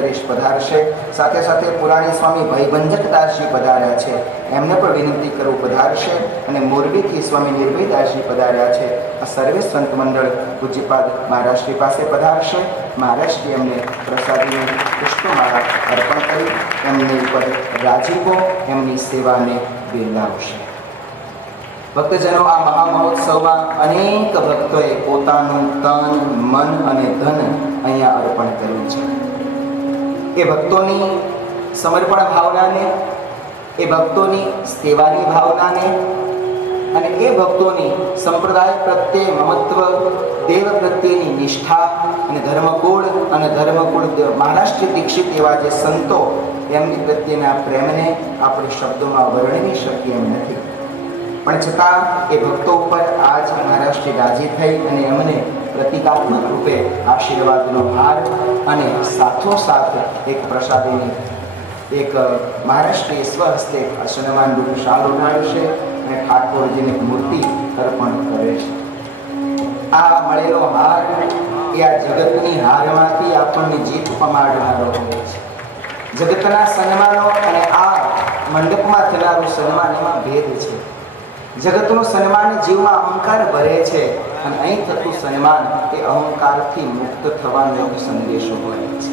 જયંતરેશ પધારશે. સાથે સાથે પુરાણી સ્વામી ભયભંજકદાસજી પધાર્યા છે, એમને પણ વિનંતી કરું પધારશે. અને મોરબીથી સ્વામી નિર્ભયદાસજી પધાર્યા છે. આ સર્વે સંત મંડળ પૂજ્યપાદ મહારાજશ્રી પાસે પધારશે. મહારાજશ્રી એમને પ્રસાદીની પુષ્પમાળા અર્પણ કરી એમની ઉપર રાજીપો એમની સેવાને બિરદાવશે. ભક્તજનો, આ મહામહોત્સવમાં અનેક ભક્તોએ પોતાનું તન, મન અને ધન અહીંયા અર્પણ કર્યું છે. એ ભક્તોની સમર્પણ ભાવનાને, એ ભક્તોની સેવાની ભાવનાને અને એ ભક્તોની સંપ્રદાય પ્રત્યે મમત્વ, દેવ પ્રત્યેની નિષ્ઠા અને ધર્મકુળ મહારાષ્ટ્ર દીક્ષિત એવા જે સંતો એમની પ્રત્યેના પ્રેમને આપણે શબ્દોમાં વર્ણવી શકીએ એમ નથી. પણ છતાં એ ભક્તો ઉપર આજ મહારાષ્ટ્ર રાજી થઈ અને એમને પ્રતિકાત્મક રૂપે આશીર્વાદનો હાર અને સાથોસાથ એક પ્રસાદીની એક મહારાષ્ટ્રીય સ્વહસ્તે સન્માન રૂપ શાલ ઉઠાડશે અને ઠાકોરજીની મૂર્તિ અર્પણ કરે છે. આ મળેલો હાર એ આ જગતની હારમાંથી આપણને જીત પમાડનારો હોય છે. જગતના સન્માનો અને આ મંડપમાં થનારું સન્માન એમાં ભેદ છે. જગતનું સન્માન જીવમાં અહંકાર ભરે છે અને અહીં થતું સન્માન એ અહંકારથી મુક્ત થવાનો એક સંદેશો હોય છે.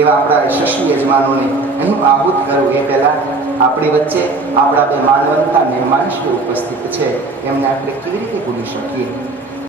એવા આપણા યશસ્વી યજમાનોને અહીં આહુત કરવું એ પહેલાં આપણી વચ્ચે આપણા બે માનવંતા મહેમાનશ્રી ઉપસ્થિત છે, એમને આપણે કેવી રીતે ભૂલી શકીએ.